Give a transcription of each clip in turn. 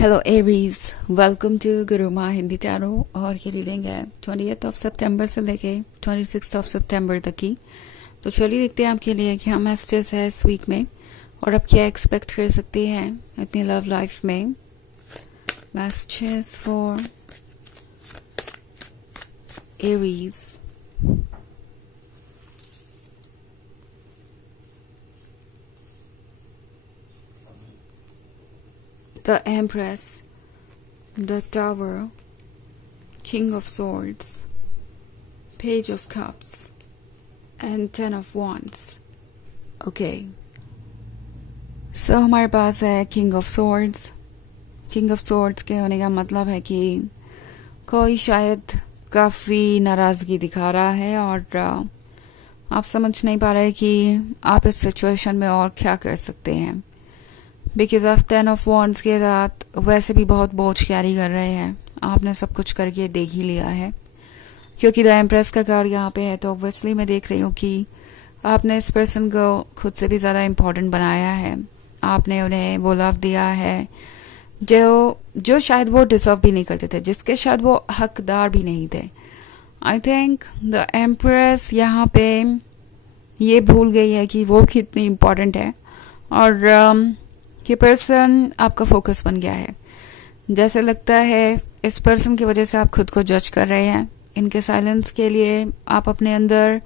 Hello Aries, welcome to Guruma Hindi tarot. और ये reading है 20 सितंबर से लेके 26 सितंबर तक की। तो चलिए देखते हैं आपके लिए क्या मैसेजेस है इस वीक में और आप क्या एक्सपेक्ट कर सकते हैं अपनी लव लाइफ में। Messages for Aries. The Empress, the Tower, King of Swords, Page of Cups, and Ten of Wands. Okay. So हमारे पास है King of Swords. King of Swords के होने का मतलब है कि कोई शायद काफी नाराजगी दिखा रहा है और आप समझ नहीं पा रहे कि आप इस सिचुएशन में और क्या कर सकते हैं। बिकॉज ऑफ 10 ऑफ वॉन्ड्स के साथ वैसे भी बहुत बोझ कैरी कर रहे हैं। आपने सब कुछ करके देख ही लिया है क्योंकि द एम्प्रेस का कार्ड यहाँ पे है। तो ऑब्वियसली मैं देख रही हूँ कि आपने इस पर्सन को खुद से भी ज़्यादा इम्पोर्टेंट बनाया है। आपने उन्हें वो लव दिया है जो शायद वो डिजर्व भी नहीं करते थे, जिसके शायद वो हकदार भी नहीं थे। आई थिंक द एम्प्रेस यहाँ पे ये भूल गई है कि वो कितनी इम्पोर्टेंट है और ये पर्सन आपका फोकस बन गया है। जैसे लगता है इस पर्सन की वजह से आप खुद को जज कर रहे हैं। इनके साइलेंस के लिए आप अपने अंदर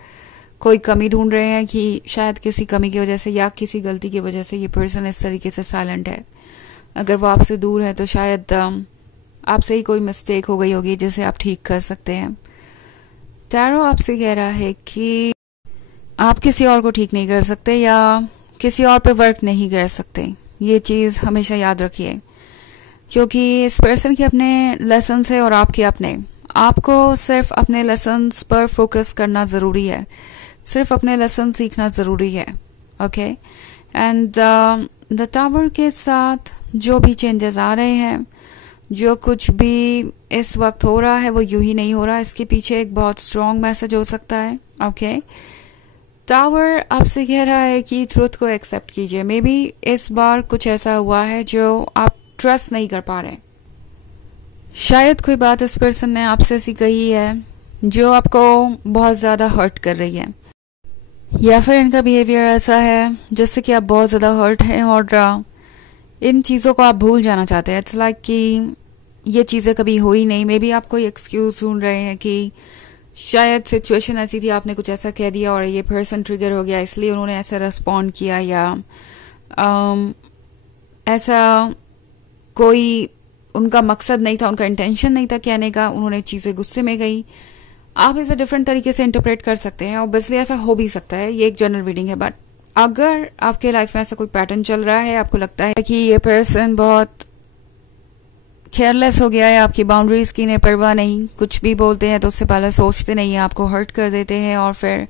कोई कमी ढूंढ रहे हैं कि शायद किसी कमी की वजह से या किसी गलती की वजह से ये पर्सन इस तरीके से साइलेंट है। अगर वो आपसे दूर है तो शायद आपसे ही कोई मिस्टेक हो गई होगी जिसे आप ठीक कर सकते हैं। टैरो आपसे कह रहा है कि आप किसी और को ठीक नहीं कर सकते या किसी और पे वर्क नहीं कर सकते। ये चीज हमेशा याद रखिए क्योंकि इस पर्सन के अपने लेसन्स है और आपके अपने। आपको सिर्फ अपने लेसन्स पर फोकस करना जरूरी है, सिर्फ अपने लेसन सीखना जरूरी है। ओके। एंड द टावर के साथ जो भी चेंजेस आ रहे हैं, जो कुछ भी इस वक्त हो रहा है वो यूं ही नहीं हो रहा। इसके पीछे एक बहुत स्ट्रॉन्ग मैसेज हो सकता है। ओके। टावर आपसे कह रहा है कि ट्रुथ को एक्सेप्ट कीजिए। मे बी इस बार कुछ ऐसा हुआ है जो आप ट्रस्ट नहीं कर पा रहे। शायद कोई बात इस पर्सन ने आपसे ऐसी कही है जो आपको बहुत ज्यादा हर्ट कर रही है, या फिर इनका बिहेवियर ऐसा है जिससे कि आप बहुत ज्यादा हर्ट हैं और इन चीजों को आप भूल जाना चाहते हैं। इट्स लाइक कि ये चीजें कभी हुई नहीं। मे बी आप कोई एक्सक्यूज ढूंढ रहे हैं कि शायद सिचुएशन ऐसी थी, आपने कुछ ऐसा कह दिया और ये पर्सन ट्रिगर हो गया इसलिए उन्होंने ऐसा रिस्पॉन्ड किया, या ऐसा कोई उनका मकसद नहीं था, उनका इंटेंशन नहीं था कहने का, उन्होंने चीजें गुस्से में गई। आप इसे डिफरेंट तरीके से इंटरप्रेट कर सकते हैं। ऑब्वियसली ऐसा हो भी सकता है, ये एक जनरल रीडिंग है। बट अगर आपके लाइफ में ऐसा कोई पैटर्न चल रहा है, आपको लगता है कि ये पर्सन बहुत केयरलेस हो गया है, आपकी बाउंड्रीज की ने परवाह नहीं, कुछ भी बोलते हैं तो उससे पहले सोचते नहीं है, आपको हर्ट कर देते हैं और फिर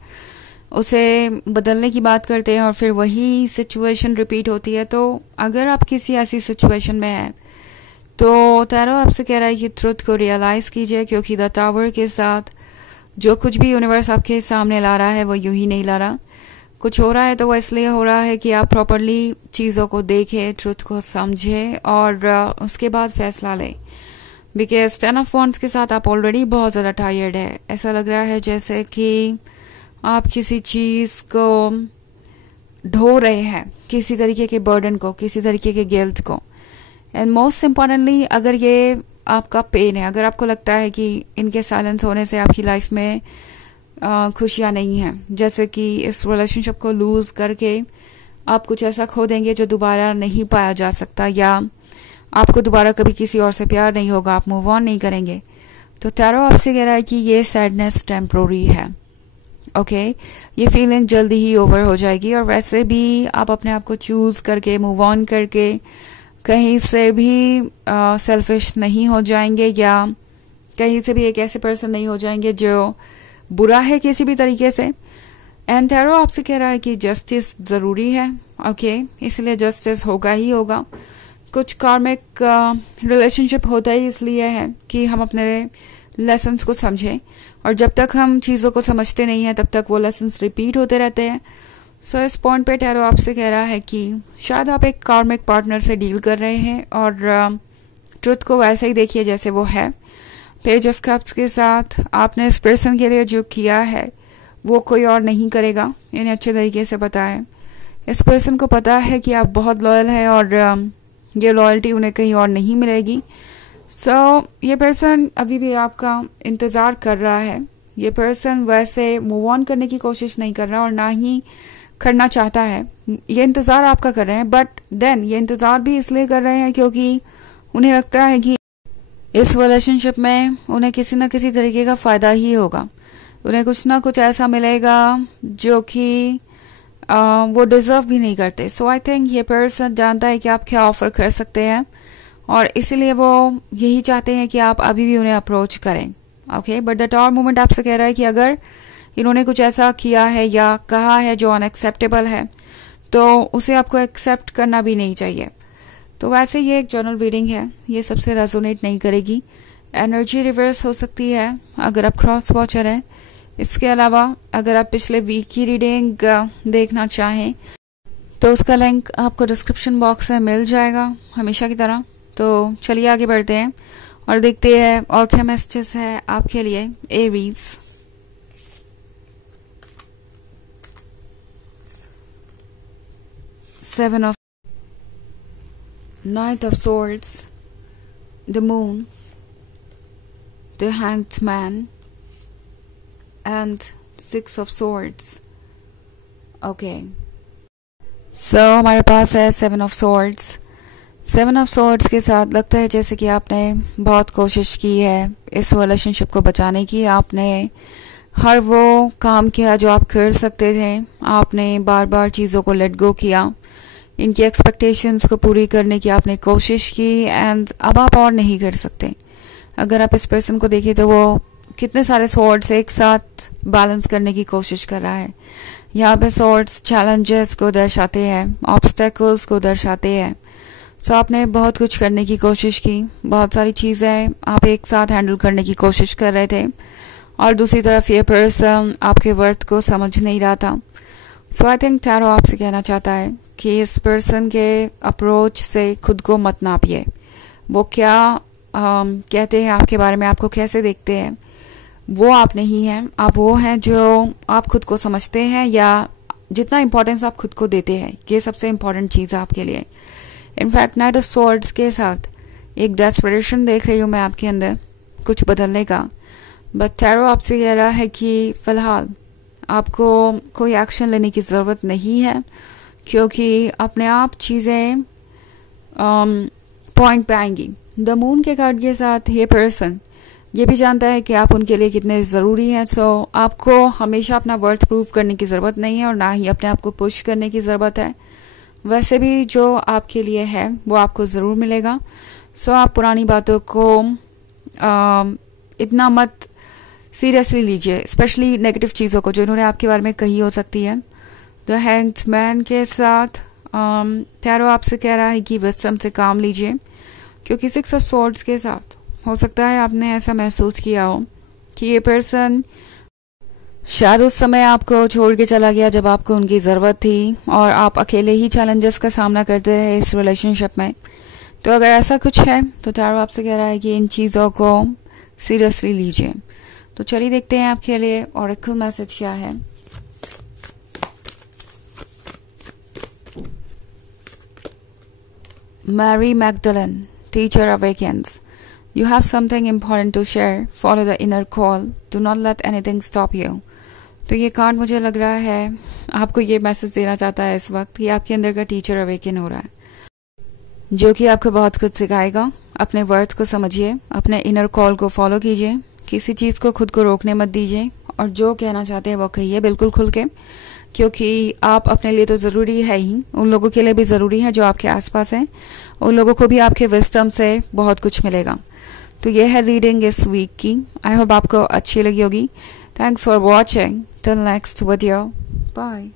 उसे बदलने की बात करते हैं और फिर वही सिचुएशन रिपीट होती है। तो अगर आप किसी ऐसी सिचुएशन में हैं तो टैरो आपसे कह रहा है कि ट्रुथ को रियलाइज कीजिए क्योंकि द टावर के साथ जो कुछ भी यूनिवर्स आपके सामने ला रहा है वो यूं ही नहीं ला रहा। कुछ हो रहा है तो वो इसलिए हो रहा है कि आप प्रॉपरली चीज़ों को देखें, ट्रुथ को समझें और उसके बाद फैसला लें। बिकॉज 10 ऑफ वॉन्ड्स के साथ आप ऑलरेडी बहुत ज़्यादा टायर्ड है। ऐसा लग रहा है जैसे कि आप किसी चीज़ को ढो रहे हैं, किसी तरीके के बर्डन को, किसी तरीके के गिल्ट को। एंड मोस्ट इम्पॉर्टेंटली अगर ये आपका पेन है, अगर आपको लगता है कि इनके साइलेंस होने से आपकी लाइफ में खुशियां नहीं हैं, जैसे कि इस रिलेशनशिप को लूज करके आप कुछ ऐसा खो देंगे जो दोबारा नहीं पाया जा सकता, या आपको दोबारा कभी किसी और से प्यार नहीं होगा, आप मूव ऑन नहीं करेंगे, तो टैरो आपसे कह रहा है कि ये सैडनेस टेम्पोररी है। ओके। ये फीलिंग जल्दी ही ओवर हो जाएगी और वैसे भी आप अपने आप को चूज करके मूव ऑन करके कहीं से भी सेल्फिश नहीं हो जाएंगे या कहीं से भी एक ऐसे पर्सन नहीं हो जाएंगे जो बुरा है किसी भी तरीके से। एंड टैरो आपसे कह रहा है कि जस्टिस जरूरी है। ओके। इसलिए जस्टिस होगा ही होगा। कुछ कार्मिक रिलेशनशिप होता ही इसलिए है कि हम अपने लेसन्स को समझें और जब तक हम चीज़ों को समझते नहीं हैं तब तक वो लेसन्स रिपीट होते रहते हैं। सो इस पॉइंट पे टैरो आपसे कह रहा है कि शायद आप एक कार्मिक पार्टनर से डील कर रहे हैं और ट्रुथ को वैसे ही देखिए जैसे वो है। पेज ऑफ कप्स के साथ आपने इस पर्सन के लिए जो किया है वो कोई और नहीं करेगा, इन्हें अच्छे तरीके से पता है। इस पर्सन को पता है कि आप बहुत लॉयल है और ये लॉयल्टी उन्हें कहीं और नहीं मिलेगी। ये पर्सन अभी भी आपका इंतज़ार कर रहा है। ये पर्सन वैसे मूव ऑन करने की कोशिश नहीं कर रहा और ना ही करना चाहता है। ये इंतज़ार आपका कर रहे हैं, बट देन ये इंतज़ार भी इसलिए कर रहे हैं क्योंकि उन्हें लगता है कि इस रिलेशनशिप में उन्हें किसी न किसी तरीके का फ़ायदा ही होगा। उन्हें कुछ ना कुछ ऐसा मिलेगा जो कि वो डिज़र्व भी नहीं करते। सो आई थिंक ये पर्सन जानता है कि आप क्या ऑफ़र कर सकते हैं और इसीलिए वो यही चाहते हैं कि आप अभी भी उन्हें अप्रोच करें। Okay, but the tower moment आपसे कह रहा है कि अगर इन्होंने कुछ ऐसा किया है या कहा है जो अनएक्सेप्टेबल है तो उसे आपको एक्सेप्ट करना भी नहीं चाहिए। तो वैसे ये एक जनरल रीडिंग है, ये सबसे रेजोनेट नहीं करेगी। एनर्जी रिवर्स हो सकती है अगर आप क्रॉस वॉचर हैं। इसके अलावा अगर आप पिछले वीक की रीडिंग देखना चाहें तो उसका लिंक आपको डिस्क्रिप्शन बॉक्स में मिल जाएगा हमेशा की तरह। तो चलिए आगे बढ़ते हैं और देखते हैं और क्या मैसेजेस है आपके लिए Aries. Seven of Knight of Swords, the Moon, the Hanged Man, and Six of Swords. Okay. So हमारे पास है Seven of Swords. Seven of Swords के साथ लगता है जैसे कि आपने बहुत कोशिश की है इस रिलेशनशिप को बचाने की। आपने हर वो काम किया जो आप कर सकते थे। आपने बार बार चीज़ों को लेट गो किया, इनकी एक्सपेक्टेशंस को पूरी करने की आपने कोशिश की एंड अब आप और नहीं कर सकते। अगर आप इस पर्सन को देखें तो वो कितने सारे सॉर्ड्स एक साथ बैलेंस करने की कोशिश कर रहा है। यहाँ पे सॉर्ड्स चैलेंजेस को दर्शाते हैं, ऑब्स्टेकल्स को दर्शाते हैं। सो आपने बहुत कुछ करने की कोशिश की, बहुत सारी चीज़ें आप एक साथ हैंडल करने की कोशिश कर रहे थे और दूसरी तरफ ये पर्सन आपके वर्थ को समझ नहीं रहा था। सो आई थिंक टैरो आपसे कहना चाहता है कि इस पर्सन के अप्रोच से खुद को मत नापिए। वो क्या कहते हैं आपके बारे में, आपको कैसे देखते हैं, वो आप नहीं हैं। आप वो हैं जो आप खुद को समझते हैं या जितना इम्पोर्टेंस आप खुद को देते हैं, ये सबसे इम्पोर्टेंट चीज़ है आपके लिए। इनफैक्ट नाइट ऑफ स्वॉर्ड्स के साथ एक डेस्परेशन देख रही हूँ मैं आपके अंदर कुछ बदलने का। बट टैरो आपसे कह रहा है कि फ़िलहाल आपको कोई एक्शन लेने की ज़रूरत नहीं है क्योंकि अपने आप चीज़ें पॉइंट पे आएंगी। द मून के कार्ड के साथ ये पर्सन ये भी जानता है कि आप उनके लिए कितने ज़रूरी हैं। सो आपको हमेशा अपना वर्थ प्रूव करने की ज़रूरत नहीं है और ना ही अपने आप को पुश करने की ज़रूरत है। वैसे भी जो आपके लिए है वो आपको ज़रूर मिलेगा। सो आप पुरानी बातों को इतना मत सीरियसली लीजिए, स्पेशली नेगेटिव चीज़ों को जो इन्होंने आपके बारे में कही हो सकती है। द हैंग्ड मैन के साथ टैरो आपसे कह रहा है कि विस्डम से काम लीजिए क्योंकि सिक्स ऑफ स्वॉर्ड्स के साथ हो सकता है आपने ऐसा महसूस किया हो कि ये पर्सन शायद उस समय आपको छोड़ के चला गया जब आपको उनकी ज़रूरत थी और आप अकेले ही चैलेंजेस का सामना करते रहे इस रिलेशनशिप में। तो अगर ऐसा कुछ है तो टैरो आपसे कह रहा है कि इन चीज़ों को सीरियसली लीजिए। तो चलिए देखते हैं आपके लिए ऑरेकल मैसेज क्या है। Mary Magdalene, teacher awakens. You have something important to share. Follow the inner call. Do not let anything stop you. तो ये कार्ड मुझे लग रहा है आपको ये मैसेज देना चाहता है इस वक्त कि आपके अंदर का टीचर अवेकन हो रहा है जो कि आपको बहुत कुछ सिखाएगा। अपने वर्थ को समझिए, अपने इनर कॉल को फॉलो कीजिए, किसी चीज़ को खुद को रोकने मत दीजिए और जो कहना चाहते हैं वो कहिए बिल्कुल खुल के, क्योंकि आप अपने लिए तो ज़रूरी है ही, उन लोगों के लिए भी ज़रूरी है जो आपके आसपास हैं। उन लोगों को भी आपके विजडम से बहुत कुछ मिलेगा। तो ये है रीडिंग इस वीक की। आई होप आपको अच्छी लगी होगी। Thanks for watching. Till next video, bye.